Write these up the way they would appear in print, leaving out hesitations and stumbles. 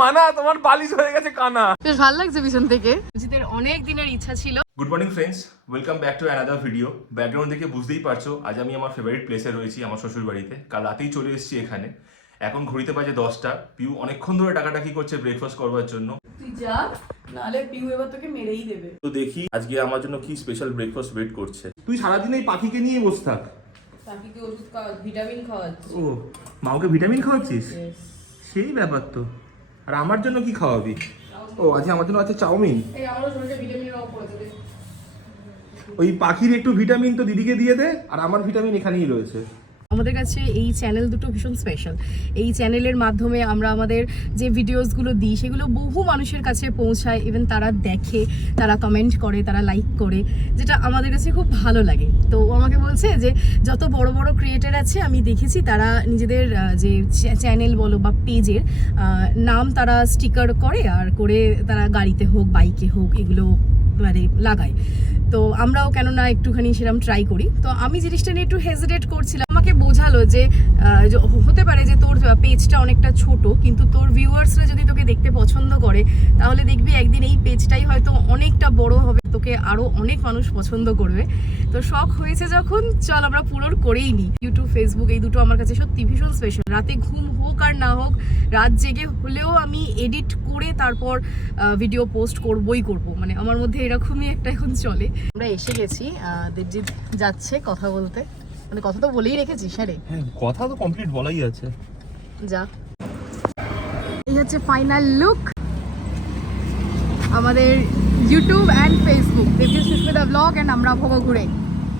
মানা তোমার বালিশ হয়ে গেছে কানা। বেশ ভালো লাগছে পিছন থেকে। জিতের অনেক দিনের ইচ্ছা ছিল। Good morning friends, welcome back to another video. Background দেখে বুঝতেই পারছো আজ আমি আমার ফেভারিট প্লেসে রয়েছি, আমার শ্বশুর বাড়িতে। কাল রাতেই চলে এসেছি এখানে। এখন ঘড়িতে বাজে 10টা। পিউ অনেকক্ষণ ধরে ডাকাডাকি করছে ব্রেকফাস্ট করবার জন্য। তুই যা, নালে পিউ এবার তোকে মেরেই দেবে। তো দেখি আজকে আমার জন্য কি স্পেশাল ব্রেকফাস্ট ওয়েট করছে। তুই সারাদিন এই পাখিকে নিয়ে বসে থাক। পাখিকে ওষুধ খাওয়া, ভিটামিন খাওয়াচ্ছি। ও, মাওকে ভিটামিন খাওয়াচ্ছিস? সেই ব্যাপার তো। আর আমার জন্য কি খাওয়াবি? ও আজকে আমার জন্য আছে চাউমিন। এই আমারও শরীরে ভিটামিনের অভাব পড়েছে। ওই পাখির একটু ভিটামিন তো দিদিকে দিয়ে দে, আর আমার ভিটামিন এখানেই রয়েছে। আমাদের কাছে এই চ্যানেল দুটো ভীষণ স্পেশাল। এই চ্যানেলের মাধ্যমে আমরা আমাদের যে ভিডিওসগুলো দিই সেগুলো বহু মানুষের কাছে পৌঁছায়। ইভেন তারা দেখে, তারা কমেন্ট করে, তারা লাইক করে, যেটা আমাদের কাছে খুব ভালো লাগে। তো ও আমাকে বলছে যে যত বড় বড় ক্রিয়েটার আছে আমি দেখেছি তারা নিজেদের যে চ্যানেল বলো বা পেজের নাম তারা স্টিকার করে, আর করে তারা গাড়িতে হোক বাইকে হোক এগুলো মানে লাগায়। তো আমরাও কেন না একটুখানি সেরকম ট্রাই করি। তো আমি জিনিসটা নিয়ে একটু হেজিটেট করছিলাম। আমাকে বোঝালো যে হতে পারে যে তোর পেজটা অনেকটা ছোট, কিন্তু তোর ভিউয়ার্সরা যদি তোকে দেখতে পছন্দ করে তাহলে দেখবি একদিন এই পেজটাই হয়তো অনেকটা বড় হবে, তোকে আরো অনেক মানুষ পছন্দ করবে। তো শখ হয়েছে যখন, চল আমরা পূরণ করেই নিই। ইউটিউব, ফেসবুক এই দুটো আমার কাছে সত্যি ভীষণ স্পেশাল। রাতে ঘুম হোক আর না হোক, রাত জেগে হলেও আমি এডিট করে তারপর ভিডিও পোস্ট করবই করব। মানে আমার মধ্যে এরকমই একটা এখন চলে। আমরা এসে গেছি, দেবজিৎ যাচ্ছে কথা বলতে। মানে কথা তো বলেই রেখেছিস। হ্যাঁ, কথা তো কমপ্লিট বলাই আছে। যা, এই হচ্ছে ফাইনাল লুক আমাদের YouTube and Facebook, Debjit Susmita blog and আমরা ভোগো ঘুরে।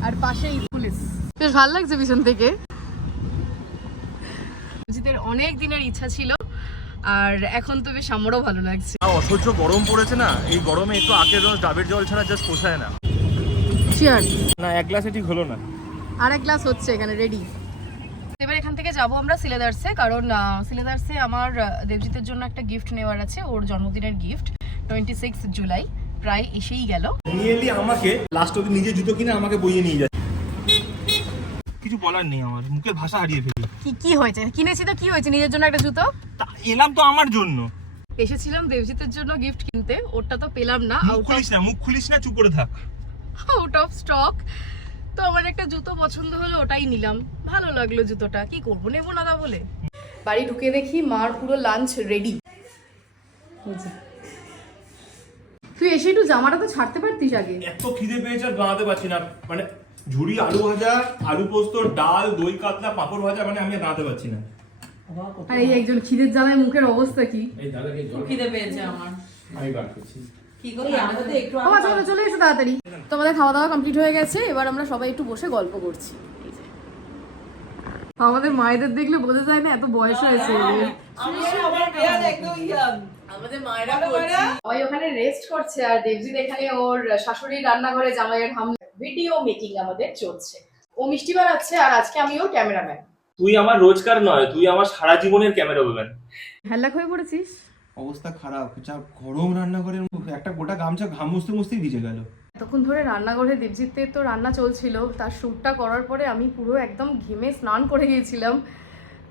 আর পাশেই পুলিশ। বেশ ভালো লাগছে পিছন থেকে। জিতের অনেক দিনের ইচ্ছা ছিল, আর এখন তো বেশ আমারও ভালো লাগছে। অসহ্য গরম পড়েছে না, এই গরমে একটু আখের রস ডাবের জল ছাড়া জাস্ট পোষায় না। চিয়ার্স। না, এক গ্লাসে ঠিক হলো না। আর এক গ্লাস হচ্ছে এখানে রেডি। এবার এখান থেকে যাব আমরা সিলেদার্সে, কারণ সিলেদার্সে আমার দেবজিতের জন্য একটা গিফট নেওয়ার আছে, ওর জন্মদিনের গিফট। 26 জুলাই প্রায় এসেই গেল। নিয়েলি আমাকে লাস্ট অবধি নিজে জুতো কিনে আমাকে বইয়ে নিয়ে যায়। কিছু বলার নেই, আমার মুখের ভাষা হারিয়ে ফেলি। কি হয়েছে? কিনেছি তো কি হয়েছে, নিজের জন্য একটা জুতো। এলাম তো আমার জন্য। এসেছিলাম দেবজিতের জন্য গিফট কিনতে, ওটা তো পেলাম না। মুখ খুলিস না, চুপ করে থাক। Out of stock. তো আমার একটা জুতো পছন্দ হলো, ওটাই নিলাম। ভালো লাগলো জুতোটা, কি করবো, নেবো না বলে। বাড়ি ঢুকে দেখি মার পুরো লাঞ্চ রেডি। তুই এসে একটু জামাটা তো ছাড়তে পারতিস আগে। এত খিদে পেয়েছে আর বানাতে পারছি না। মানে ঝুড়ি আলু ভাজা, আলু পোস্ত, ডাল, দই কাতলা, পাঁপড় ভাজা, মানে আমি বানাতে পারছি না। আর এই একজন খিদের জ্বালায় মুখের অবস্থা কি। এই দাদাকে খিদে পেয়েছে আমার। আমি বার করছি। কি করে আমাদের একটু চলে এসো তাড়াতাড়ি। তোমাদের খাওয়া দাওয়া কমপ্লিট হয়ে গেছে, এবার আমরা সবাই একটু বসে গল্প করছি। আমাদের মায়েদের দেখলে বোঝা যায় না এত বয়স হয়েছে। আমাদের মায়েরা সবাই ওখানে রেস্ট করছে, আর দেবজিৎ এখানে ওর শাশুড়ির রান্নাঘরে জামাইয়ের ভিডিও মেকিং আমাদের চলছে। ও মিষ্টি বানাচ্ছে, আর আজকে আমি ওর ক্যামেরাম্যান। তুই আমার রোজকার নয়, তুই আমার সারা জীবনের ক্যামেরাম্যান। হ্যাল্লাক হয়ে পড়েছিস। অবস্থা খারাপ, যা গরম রান্নাঘরের একটা গোটা গামছা ঘাম মুছতে মুছতেই ভিজে গেল। তখন ধরে রান্নাঘরে দেবজিতের তো রান্না চলছিল, তার শ্যুটটা করার পরে আমি পুরো একদম ঘেমে স্নান করে গিয়েছিলাম।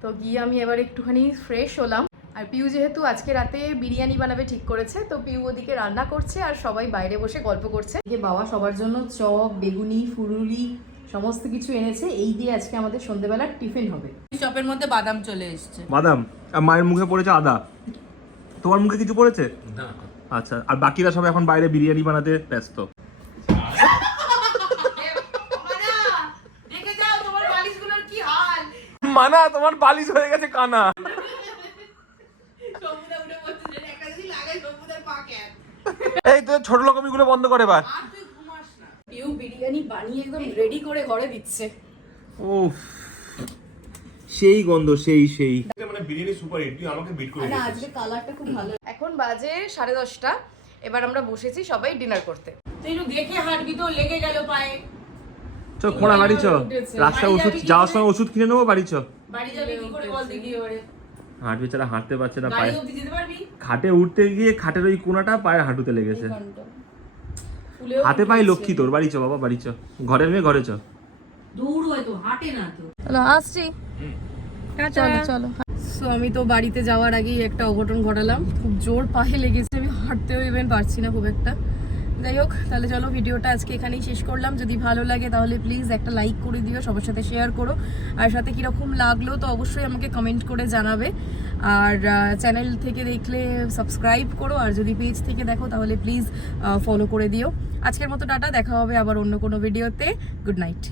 তো গিয়ে আমি এবার একটুখানি ফ্রেশ হলাম। আর পিউ যেহেতু আজকে রাতে বিরিয়ানি বানাবে ঠিক করেছে, তো পিউ ওদিকে রান্না করছে আর সবাই বাইরে বসে গল্প করছে। বাবা সবার জন্য চপ, বেগুনি, ফুলুরি সমস্ত কিছু এনেছে। এই দিয়ে আজকে আমাদের সন্ধ্যেবেলার টিফিন হবে। চপের মধ্যে বাদাম চলে এসেছে। বাদাম? আর মায়ের মুখে পড়েছে আদা। তোমার মুখে কিছু পড়েছে না? আচ্ছা, আর বাকিরা সব এখন বাইরে বিরিয়ানি বানাতে ব্যস্ত। মানা তোমার বালিশ হয়ে গেছে কানা। এই তো ছোট লোকমি গুলো বন্ধ করে এবার। পিউ বিরিয়ানি বানিয়ে একদম রেডি করে ঘরে দিচ্ছে। উফ, সেই গন্ধ, সেই মানে বিরিয়ানি সুপার হিট। তুই আমাকে বিট করে না, আজকে কালারটা খুব ভালো। এখন বাজে 10:30। এবার আমরা বসেছি সবাই ডিনার করতে। তুই একটু দেখে হাঁটবি তো, লেগে গেল পায়ে। চল খোঁড়া বাড়ি চ, রাস্তায় ওষুধ যাওয়ার সময় ওষুধ কিনে নেবো, বাড়ি চ। বাড়ি যাবে কি করে বল দেখি এবারে। হাঁট বেচারা হাঁটতে পারছে না, গাড়ি পায়ে অবধি যেতে পারবি? খাটে উঠতে গিয়ে খাটের ওই কোনাটা পায়ের হাঁটুতে লেগেছে। হাতে পায়ে লক্ষ্মী তোর। বাড়ি চ বাবা, বাড়ি চ। ঘরের মেয়ে ঘরে চ। দৌড় হয় তো, হাঁটে না তো। চলো আসছি। চলো চলো। সো আমি তো বাড়িতে যাওয়ার আগেই একটা অঘটন ঘটালাম, খুব জোর পায়ে লেগেছে, আমি হাঁটতেও ইভেন পারছি না খুব একটা। যাই হোক, তাহলে চলো ভিডিওটা আজকে এখানেই শেষ করলাম। যদি ভালো লাগে তাহলে প্লিজ একটা লাইক করে দিও, সবার সাথে শেয়ার করো, আর সাথে কীরকম লাগলো তো অবশ্যই আমাকে কমেন্ট করে জানাবে। আর চ্যানেল থেকে দেখলে সাবস্ক্রাইব করো, আর যদি পেজ থেকে দেখো তাহলে প্লিজ ফলো করে দিও। আজকের মতো টাটা, দেখা হবে আবার অন্য কোনো ভিডিওতে। Good night.